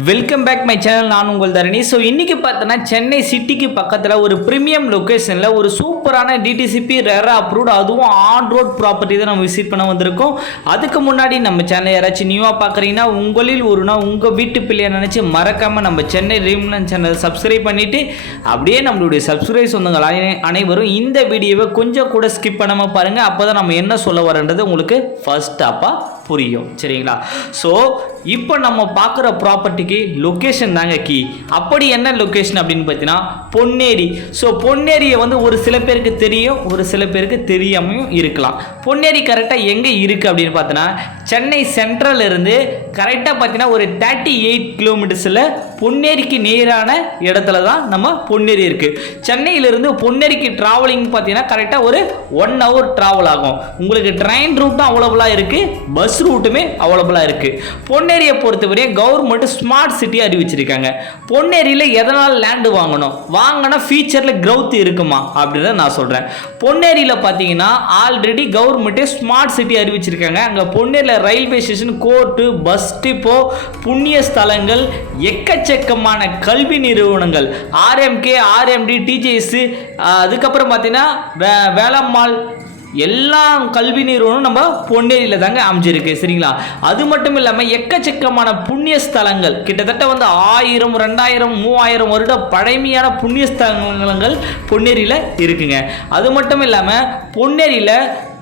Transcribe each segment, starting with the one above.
Welcome back my channel. நான் உங்கள் தரணி. So இன்றைக்கி பார்த்தோன்னா சென்னை சிட்டிக்கு பக்கத்தில் ஒரு ப்ரீமியம் லொக்கேஷனில் ஒரு சூப்பரான டிடிசிபி ரெரா அப்ரூவ்டு, அதுவும் ஆன் ரோட் ப்ராப்பர்ட்டி தான் நம்ம விசிட் பண்ண வந்திருக்கோம். அதுக்கு முன்னாடி நம்ம சேனல் யாராச்சும் நியூவாக பார்க்குறீங்கன்னா உங்களில் ஒருனா உங்கள் வீட்டு பிள்ளையை நினச்சி மறக்காமல் நம்ம சென்னை ட்ரீம்லேண்ட் சேனல் சப்ஸ்கிரைப் பண்ணிவிட்டு அப்படியே நம்மளுடைய சப்ஸ்கிரைப் சொந்தங்கள் அனைவரும் இந்த வீடியோவை கொஞ்சம் கூட ஸ்கிப் பண்ணாமல் பாருங்கள். அப்போ தான் நம்ம என்ன சொல்ல வரன்றது உங்களுக்கு ஃபர்ஸ்ட் ஸ்டாப்பாக புரியும். சரிங்களா? ஸோ இப்போ நம்ம பார்க்குற ப்ராப்பர்ட்டிக்கு லொக்கேஷன் தாங்க கீ. அப்படி என்ன லொக்கேஷன் அப்படின்னு பார்த்தீங்கன்னா பொன்னேரி. ஸோ பொன்னேரியை ஒரு சில பேருக்கு தெரியும், ஒரு சில பேருக்கு தெரியாமையும் இருக்கலாம். பொன்னேரி கரெக்டாக எங்கே இருக்குது அப்படின்னு பார்த்தோன்னா சென்னை சென்ட்ரல் இருந்து கரெக்டாக பார்த்தீங்கன்னா ஒரு 38 கிலோமீட்டர்ஸில் பொன்னேரிக்கு நேரான இடத்துல தான் நம்ம பொன்னேரி இருக்குது. சென்னையிலிருந்து பொன்னேரிக்கு ட்ராவலிங் பார்த்தீங்கன்னா கரெக்டாக ஒரு 1 hour ட்ராவல் ஆகும். உங்களுக்கு ட்ரெயின் ரூட்டும் அவைலபிளாக இருக்குது, பஸ் ரூட்டுமே அவைலபிளாக இருக்குது. பொன்னேரியை பொறுத்தவரை கவர்மெண்ட் ஸ்மார்ட் சிட்டி அறிவிச்சிருக்காங்க. பொன்னேரியில் எதனால் லேண்டு வாங்கினா ஃபியூச்சரில் க்ரௌத் இருக்குமா அப்படின்றத நான் சொல்கிறேன். பொன்னேரியில் பார்த்தீங்கன்னா ஆல்ரெடி கவர்மெண்ட்டே ஸ்மார்ட் சிட்டி அறிவிச்சிருக்காங்க. அங்கே பொன்னேரியில் railway station, court, bus depot, புண்ணிய ஸ்தலங்கள், எக்கச்சக்கமான கல்வி நிறுவனங்கள், ஆர்எம்கே, ஆர்எம்டி, டிஜேஎஸ், அதுக்கப்புறம் பார்த்தீங்கன்னா வேளம்மாள், எல்லா கல்வி நிறுவனம் நம்ம பொன்னேரியில் தாங்க அமைஞ்சிருக்கு. சரிங்களா? அது மட்டும் இல்லாமல் எக்கச்சக்கமான புண்ணிய ஸ்தலங்கள், கிட்டத்தட்ட 1000, 2000, 3000 வருட பழமையான புண்ணிய ஸ்தலங்கள் பொன்னேரியில் இருக்குங்க. அது மட்டும் இல்லாமல் பொன்னேரியில்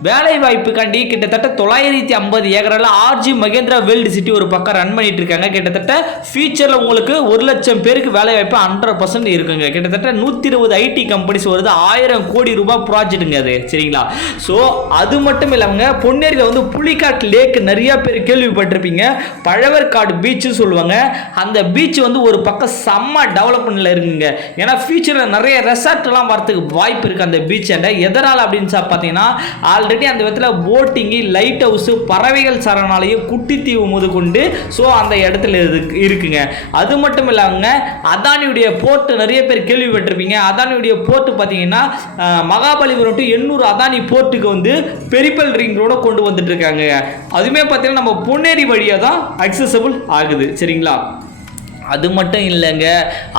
வேலை வாய்ப்புக்காண்டி கிட்டத்தட்ட 950 ஏக்கரில் ஆர்ஜி மகேந்திரா வேர்ல்டு சிட்டி ஒரு பக்கம் ரன் பண்ணிட்டு இருக்காங்க. கிட்டத்தட்ட ஃபியூச்சரில் உங்களுக்கு 1 லட்சம் பேருக்கு வேலை வாய்ப்பு 100% இருக்குங்க. கிட்டத்தட்ட 120 ஐடி கம்பெனிஸ் வருது. 1000 கோடி ரூபாய் ப்ராஜெக்ட்டுங்க அது. சரிங்களா? ஸோ அது மட்டும் இல்லாமல் பொன்னேரியில் புலிகாட் லேக் நிறைய பேர் கேள்விப்பட்டிருப்பீங்க. பழவேற்காடு பீச்சு சொல்லுவாங்க. அந்த பீச் ஒரு பக்கம் செம்ம டெவலப்மெண்ட்ல இருக்குங்க. ஏன்னா ஃபியூச்சரில் நிறைய ரெசார்ட்லாம் வரதுக்கு வாய்ப்பு இருக்குது அந்த பீச். எதனால் அப்படின்னு பார்த்தீங்கன்னா ஆல்ரெடி அந்த இடத்துல போட்டிங்கு, லைட் ஹவுஸ், பறவைகள் சரணாலயம், குட்டித்தீவு முதற்கொண்டு ஸோ அந்த இடத்துல இருக்குங்க. அது மட்டும் இல்லாமல் அதானியுடைய போர்ட் நிறைய பேர் கேள்விப்பட்டிருப்பீங்க. அதானியுடைய போர்ட் பார்த்தீங்கன்னா மகாபலிபுரம் டு எண்ணூர் அதானி போர்ட்டுக்கு பெரிபல் ரிங் ரோட கொண்டு வந்துட்டு இருக்காங்க. அதுவுமே பார்த்தீங்கன்னா நம்ம பொன்னேரி வழியாக தான் அக்சசபிள் ஆகுது. சரிங்களா? அது மட்டும் இல்லைங்க,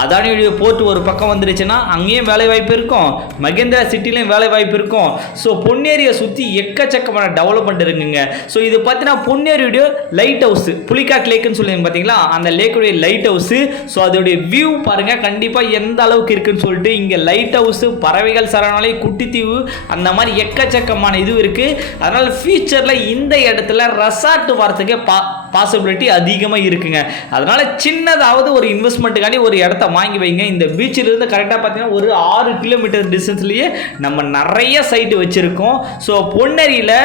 அதானியுடைய போர்ட் ஒரு பக்கம் வந்துருச்சுன்னா அங்கேயும் வேலை வாய்ப்பு இருக்கும், மகேந்திரா சிட்டிலையும் வேலை வாய்ப்பு இருக்கும். ஸோ பொன்னேரியை சுற்றி எக்கச்சக்கமான டெவலப்மெண்ட் இருக்குங்க. ஸோ இது பார்த்தீங்கன்னா பொன்னேரியுடைய லைட் ஹவுஸ், புலிகாட் லேக்குன்னு சொல்லுங்க பார்த்தீங்களா, அந்த லேக்குடைய லைட் ஹவுஸு. ஸோ அதோடைய வியூ பாருங்கள் கண்டிப்பாக எந்த அளவுக்கு இருக்குன்னு சொல்லிட்டு. இங்கே லைட் ஹவுஸு, பறவைகள் சரணாலயம், குட்டித்தீவு, அந்த மாதிரி எக்கச்சக்கமான இது இருக்குது. அதனால் ஃபியூச்சரில் இந்த இடத்துல ரெசார்ட் வரத்துக்கே பாசிபிலிட்டி அதிகமாக இருக்குங்க. அதனால் சின்னதாவது ஒரு இன்வெஸ்ட்மெண்ட்டுக்காண்டி ஒரு இடத்த வாங்கி வைங்க. இந்த பீச்சிலிருந்து கரெக்டாக பார்த்தீங்கன்னா ஒரு 6 கிலோமீட்டர் டிஸ்டன்ஸ்லேயே நம்ம நிறைய சைட்டு வச்சுருக்கோம். ஸோ பொன்னேரியில்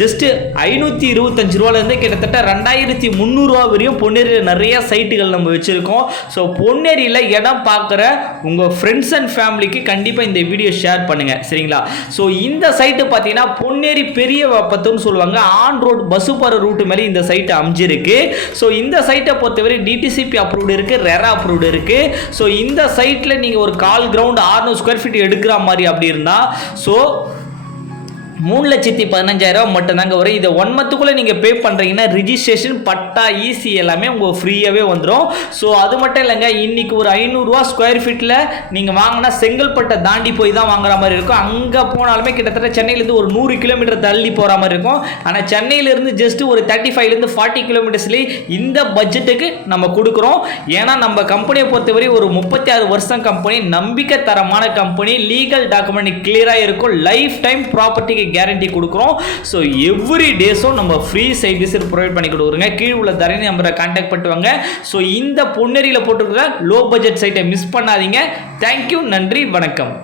ஜஸ்ட்டு 525 ரூபாலேருந்து கிட்டத்தட்ட 2300 ரூபா வரையும் பொன்னேரியில் நிறைய சைட்டுகள் நம்ம வச்சுருக்கோம். ஸோ பொன்னேரியில் இடம் பார்க்குற உங்கள் ஃப்ரெண்ட்ஸ் அண்ட் ஃபேமிலிக்கு கண்டிப்பாக இந்த வீடியோ ஷேர் பண்ணுங்கள். சரிங்களா? ஸோ இந்த சைட்டு பார்த்தீங்கன்னா பொன்னேரி பெரிய வப்பத்துன்னு சொல்லுவாங்க. ஆன் ரோட் பஸ்ஸு போகிற ரூட்டு மேலே இந்த சைட்டு அமைஞ்சிருக்கு. ஸோ இந்த சைட்டை பொறுத்தவரை டிடிசிபி அப்ரூவ்டு இருக்குது, ரெரா அப்ரூவ்டு இருக்குது. ஸோ இந்த சைட்டில் நீங்கள் ஒரு கால் கிரவுண்ட் 600 ஸ்கொயர் ஃபீட் எடுக்கிற மாதிரி அப்படி இருந்தால் ஸோ 3,15,000 மட்டும்தாங்க வரும். இதை 1 மந்த்துக்குள்ளே நீங்கள் பே பண்ணுறீங்கன்னா ரிஜிஸ்ட்ரேஷன், பட்டா, ஈசி எல்லாமே உங்களுக்கு ஃப்ரீயாகவே வந்துடும். ஸோ அது மட்டும் இல்லைங்க, இன்றைக்கி ஒரு 500 ரூபா ஸ்கொயர் ஃபீட்டில் நீங்கள் வாங்கினா செங்கல்பட்டை தாண்டி போய் தான் வாங்குற மாதிரி இருக்கும். அங்கே போனாலுமே கிட்டத்தட்ட சென்னையிலேருந்து ஒரு 100 கிலோமீட்டர் தள்ளி போகிற மாதிரி இருக்கும். ஆனால் சென்னையிலேருந்து ஜஸ்ட் ஒரு 35லேருந்து 40 கிலோமீட்டர்ஸ்லேயே இந்த பட்ஜெட்டுக்கு நம்ம கொடுக்குறோம். ஏன்னா நம்ம கம்பெனியை பொறுத்தவரை ஒரு 36 வருஷம் கம்பெனி, நம்பிக்கை தரமான கம்பெனி, லீகல் டாக்குமெண்ட் கிளியராக இருக்கும், லைஃப் டைம் ப்ராப்பர்ட்டிக்கு கேரண்டி கொடுக்குறோம். ஸோ எவ்ரி டேஸும் நம்ம ஃப்ரீ சைட் விசிட் ப்ரொவைட் பண்ணி கொடுக்குறோங்க. கீழே உள்ள தரணி நம்பரை கான்டாக்ட் பண்ணுவாங்க. ஸோ இந்த பொன்னேரியில் போட்டுருக்கிற லோ பட்ஜெட் சைட்டை மிஸ் பண்ணாதீங்க. தேங்க்யூ, நன்றி, வணக்கம்.